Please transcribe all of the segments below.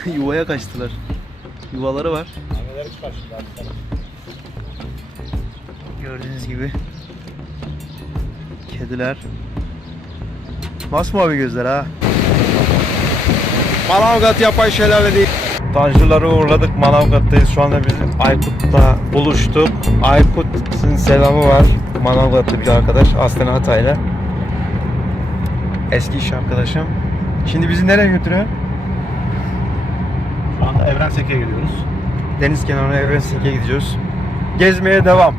Yuvaya kaçtılar. Yuvaları var. Anneleri çıkar şimdi artık. Gördüğünüz gibi. Kediler. Masmavi gözler ha. Manavgat yapay şelale değil. Tancıları uğurladık. Manavgat'tayız. Şu anda biz Aykut'la buluştuk. Aykut'un selamı var. Manavgat'lı bir arkadaş. Aslen Hataylı. Eski iş arkadaşım. Şimdi bizi nereye götürüyor? Şu anda Evren Seke'ye gidiyoruz. Deniz kenarına Evrensek'e gidiyoruz. Gezmeye devam.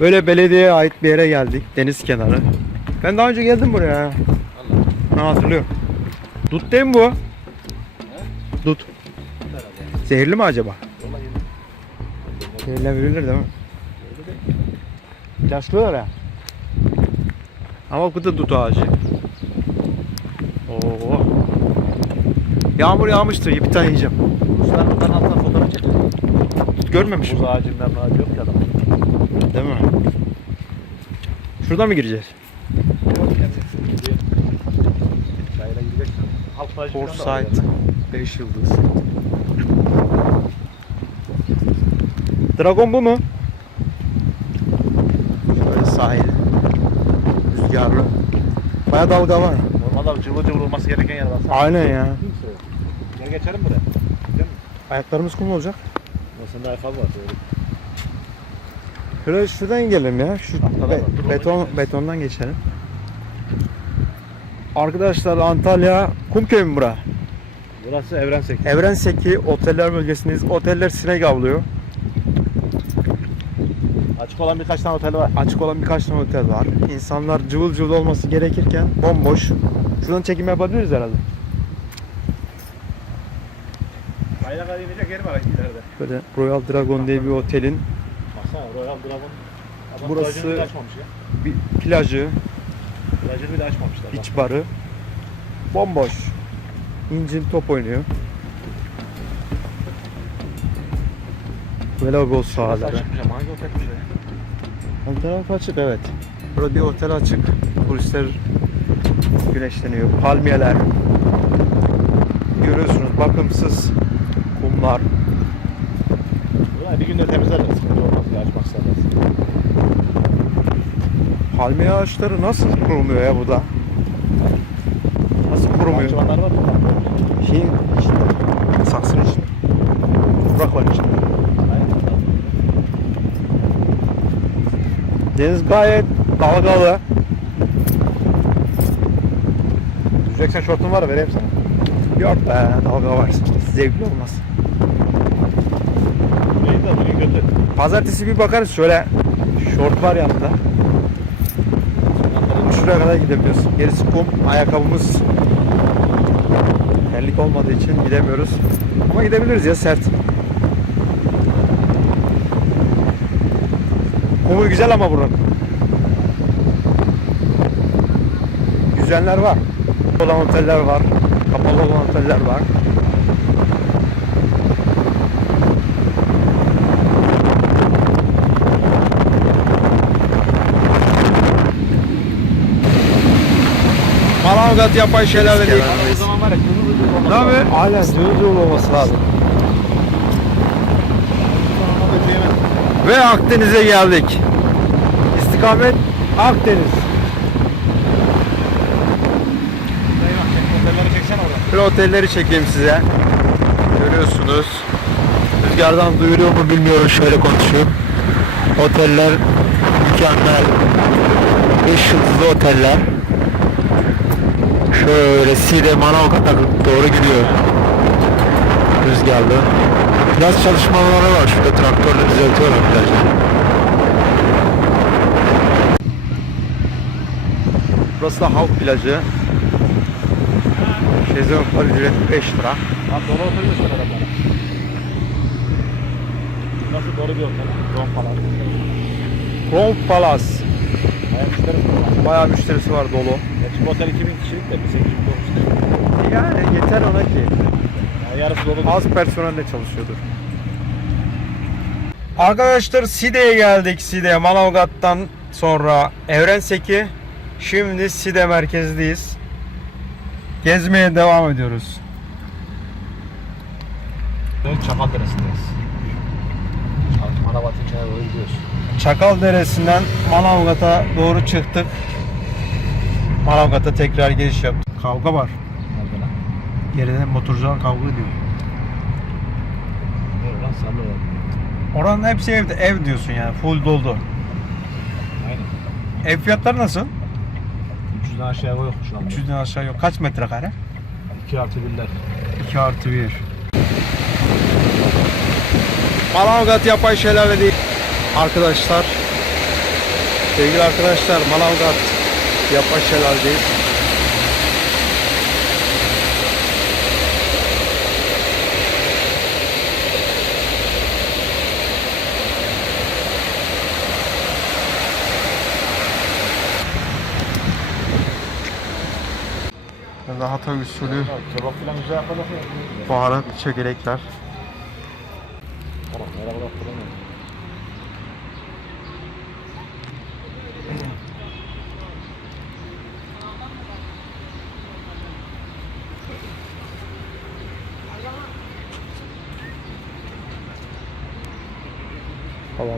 Böyle belediyeye ait bir yere geldik. Deniz kenarı. Ben daha önce geldim buraya. ha. Ben hatırlıyorum. Dut değil mi bu? Dut. Zehirli mi acaba? Zehirlenebilir değil mi? İlaçlıyorlar ya. Ama bu da dut ağacı. Oo. Yağmur yağmıştır. Bir tane yiyeceğim. Kuşlar buradan altına fotoğraf çekiyor. Görmemişim. Buz ağacından ağacı yok ki adam. Değil mi? Şuradan mı gireceğiz? Çayla gideceksin. Halk plajı falan da var Foresight 5 yıldız. Dragon bu mu? Şöyle sahil. Rüzgarlı. Baya dalga var. Normalde cıvıl cıvıl olması gereken yer var. Aynen ya. Gel geçelim buraya. Ayaklarımız kum olacak. Aslında ayakkabı var. Böyle. Şöyle şuradan gidelim ya. Şu Tahtalar be- var. Dur, beton betondan geçelim. Arkadaşlar Antalya Kumköy mü bura? Burası Evren Seke. Evrenseki oteller bölgesindeyiz. Oteller sinek avlıyor. Açık olan birkaç tane otel var. Açık olan birkaç tane otel var. İnsanlar cıvıl cıvıl olması gerekirken bomboş. Şuradan çekim yapabiliriz herhalde. Kayla kadar inecek yeri var ileride. Böyle Royal Dragon diye bir otelin Baksana Royal Dragon. Adam Burası- plajını bile açmamış ya. bir plajı, Plajını bile açmamışlar. iç barı. Bomboş. İncin top oynuyor. Burası sahaları. hangi otelmiş ya? Ön taraf açık evet. Burada bir otel açık. Turistler güneşleniyor. Palmiyeler. Görüyorsunuz bakımsız kumlar. Burayı bir günde temizlerler. Sıkıntı olmaz ya açmak isterler. Palmiye ağaçları nasıl kurumuyor ya burada? Nasıl kurumuyor? Bahçıvanlar var mı? Şeyin içinde. Saksının içinde. Toprak var içinde. Deniz gayet dalgalı. Düşeceksen şortun var vereyim sana. Yok be dalga var. Zevkli olmaz. Bugün kötü. Pazartesi bir bakarız şöyle. Şort var yanında. Şuraya kadar gidebiliyoruz. Gerisi kum. Ayakkabımız terlik olmadığı için gidemiyoruz. Ama gidebiliriz ya sert. Kumu güzel ama buranın. Güzeller var. Olan oteller var. Kapalı olan oteller var. Manavgat yapay şelale değil. O zaman var ya olmaz. Ne haber? Hala cıvıl cıvıl olması lazım. Ve Akdeniz'e geldik. İstikamet Akdeniz. Şöyle otelleri çekeyim size. Görüyorsunuz. Rüzgardan duyuruyor mu bilmiyorum şöyle konuşuyor. Oteller mükemmel. 5 yıldızlı oteller. Şöyle Side Manavgat'a doğru gidiyor. Rüzgarlı. Plaj çalışmaları var. Şurada traktörle düzeltiyorlar plajı. Burası da halk plajı. Şezlonglar ücreti 5 lira. Abi dolu de adamlara. Nasıl dolu bir otel? Ron falan. Rom Palace. Bayağı müşteri var. Bayağı müşterisi var dolu. Otel 2000 kişilik de biz 8 kişi olmuştuk. Yani yeter ona ki. Yani yarısı dolu. Az personelle çalışıyordur. Arkadaşlar Side'ye geldik. Side Manavgat'tan sonra Evrenseki. Şimdi Side merkezdeyiz. Gezmeye devam ediyoruz. Çakal Deresi'ndeyiz. Manabat'ın kenara doğru gidiyoruz. Çakal Deresi'nden Manavgat'a doğru çıktık. Manavgat'a tekrar giriş yaptık. Kavga var. Nerede lan? Geride motorcular kavga ediyor. Oranın hepsi evde. Ev diyorsun yani. Full doldu. Aynen. Ev fiyatları nasıl? 300'den aşağıya yok şu anda. 300'den aşağı yok. Kaç metrekare? 2 artı 1'ler. 2 artı 1. Manavgat yapay şelale değil. Arkadaşlar. Sevgili arkadaşlar Manavgat yapay şelale değil. Rahata usulü baharat çökelekler. Oğlum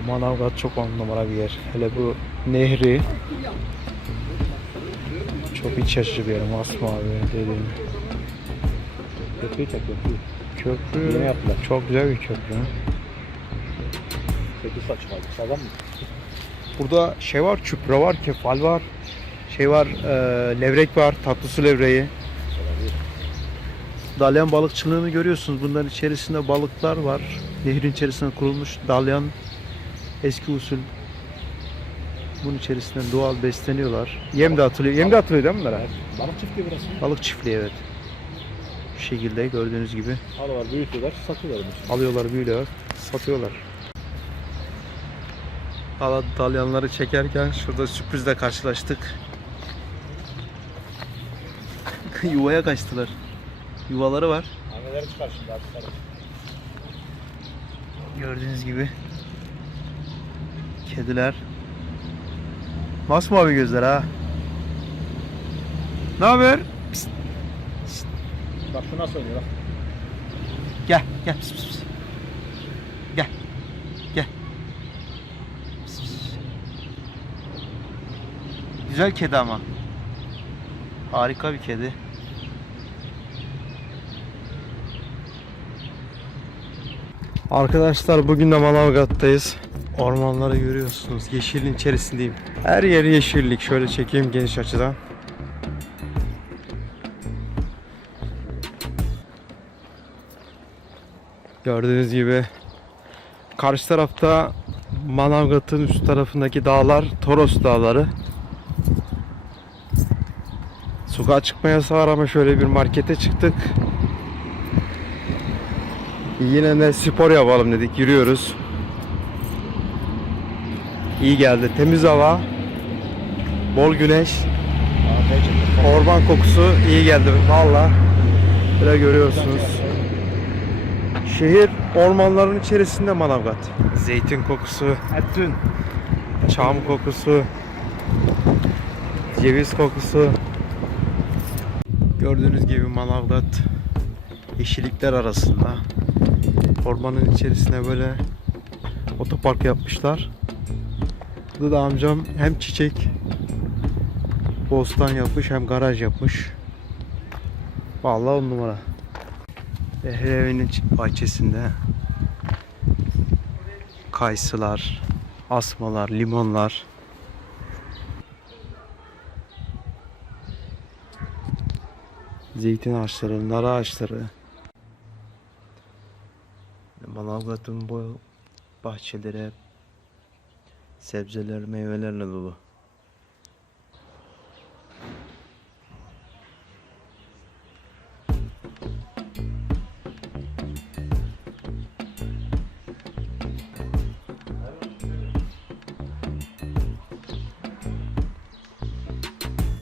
Manavgat çok on numara bir yer. Hele bu nehri çok iç açıcı bir yer. Masmavi dediğim. Köprüyü çek köprüyü. Köprü Yeni yaptılar. çok güzel bir köprü. 8 saat çıkardı. Sağdan mı? Burada şey var, çupra var, kefal var. Şey var, e, levrek var, tatlı su levreği. Dalyan balıkçılığını görüyorsunuz. Bunların içerisinde balıklar var. Nehrin içerisinde kurulmuş dalyan eski usul. Bunun içerisinden doğal besleniyorlar. Yem de atılıyor. Yem de atılıyor değil mi bunlara? Balık çiftliği burası. Balık çiftliği evet. Bu şekilde gördüğünüz gibi Alıyorlar, büyütüyorlar, satıyorlar. alıyorlar, büyülüyorlar, satıyorlar. Hala dalyanları çekerken şurada sürprizle karşılaştık. Yuvaya kaçtılar. Yuvaları var. Anneleri çıkar şimdi artık. Gördüğünüz gibi. Kediler. Masmavi gözler ha. Ne haber? Pist, Bak şu nasıl oynuyor bak. Gel, gel. Pist, pist. Gel. Gel. Pist, pist. Güzel kedi ama. Harika bir kedi. Arkadaşlar bugün de Manavgat'tayız. Ormanları görüyorsunuz. Yeşilin içerisindeyim. Her yeri yeşillik. Şöyle çekeyim geniş açıdan. Gördüğünüz gibi karşı tarafta Manavgat'ın üst tarafındaki dağlar Toros dağları. Sokağa çıkma yasağı var ama şöyle bir markete çıktık. Yine de spor yapalım dedik. Yürüyoruz. İyi geldi. Temiz hava. Bol güneş. Orman kokusu iyi geldi. Valla. Böyle görüyorsunuz. Şehir ormanların içerisinde Manavgat. Zeytin kokusu, Ettin. çam kokusu, ceviz kokusu. Gördüğünüz gibi Manavgat yeşillikler arasında. Ormanın içerisine böyle otopark yapmışlar. Burada da amcam hem çiçek bostan yapmış hem garaj yapmış. Vallahi on numara. Her evinin bahçesinde kayısılar, asmalar, limonlar. Zeytin ağaçları, nar ağaçları. Manavgat'ın bu bahçeleri hep sebzeler, meyvelerle dolu.